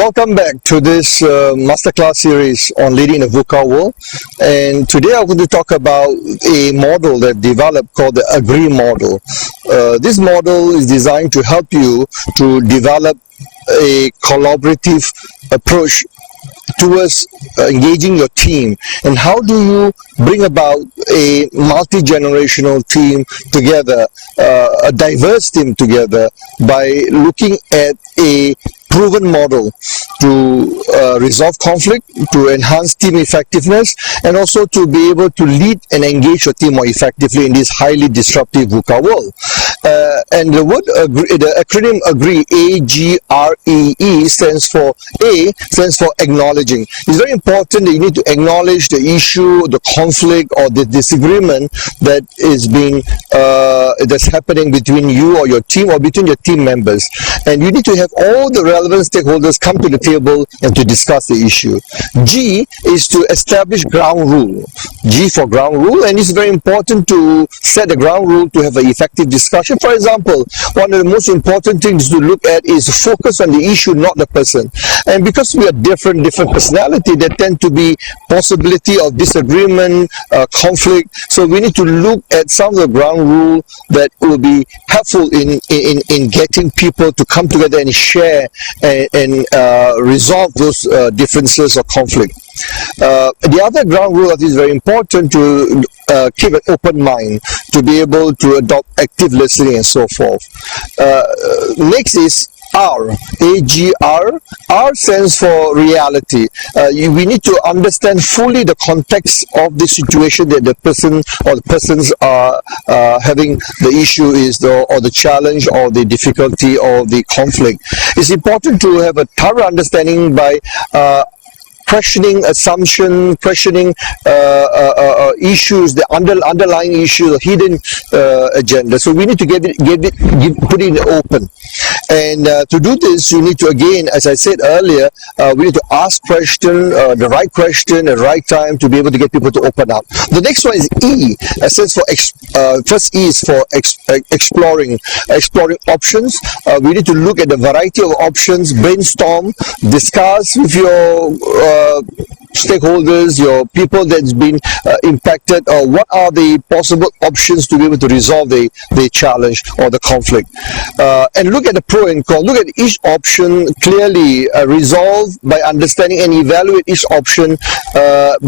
Welcome back to this Masterclass series on leading a VUCA world. And today I'm going to talk about a model that developed called the A.G.R.E.E model. This model is designed to help you to develop a collaborative approach towards engaging your team. And how do you bring about a multi-generational team together, a diverse team together, by looking at a proven model to resolve conflict, to enhance team effectiveness, and also to be able to lead and engage your team more effectively in this highly disruptive VUCA world. And the word the acronym A.G.R.E.E, A-G.R.E.E, stands for acknowledging. It's very important that you need to acknowledge the issue, the conflict, or the disagreement that is being that's happening between you or your team, or between your team members. And you need to have all the relevant stakeholders come to the table and to discuss the issue. G is to establish ground rule. G for ground rule, and it's very important to set the ground rule to have an effective discussion. For example, one of the most important things to look at is focus on the issue, not the person. And because we are different personality, there tend to be possibility of disagreement, conflict. So we need to look at some of the ground rule that will be helpful in getting people to come together and share and resolve those differences or conflict. The other ground rule that is very important to keep an open mind, to be able to adopt active listening and so forth. Next is R, A.G.R.E.E. R stands for reality. We need to understand fully the context of the situation that the person or the persons are having the issue is, or the challenge, or the difficulty, or the conflict. It's important to have a thorough understanding by questioning assumption, questioning issues, the underlying issue, the hidden agenda. So we need to put it in the open. And to do this, you need to, again, as I said earlier, we need to ask question, the right question at the right time, to be able to get people to open up. The next one is E. It stands for first E is for exploring options. We need to look at the variety of options, brainstorm, discuss with your stakeholders, your people that's been impacted, or what are the possible options to be able to resolve the challenge or the conflict. And look at the pro and con. Look at each option clearly, resolve by understanding and evaluate each option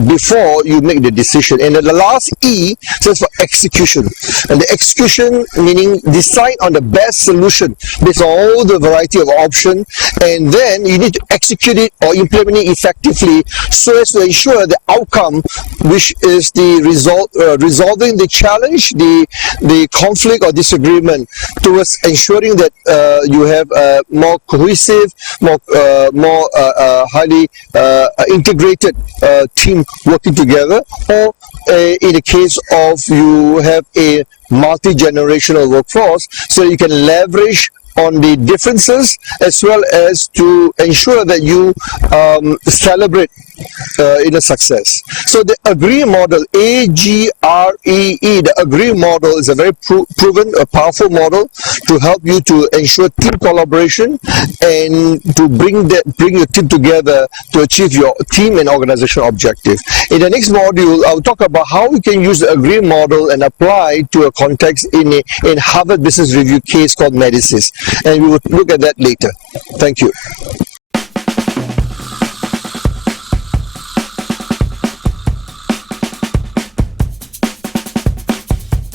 before you make the decision. And then the last E stands for execution. And the execution meaning decide on the best solution based on all the variety of options, and then you need to execute it or implement it effectively, so as to ensure the outcome, which is the resolving the challenge, the conflict or disagreement, towards ensuring that you have a more cohesive, more highly integrated team working together, or in the case of you have a multi-generational workforce, so you can leverage on the differences as well as to ensure that you celebrate in a success. So the A.G.R.E.E model, A.G.R.E.E, the A.G.R.E.E model is a very proven, a powerful model to help you to ensure team collaboration and to bring your team together to achieve your team and organizational objective. In the next module, I'll talk about how we can use the A.G.R.E.E model and apply to a context in Harvard Business Review case called Medicis, and we will look at that later. Thank you.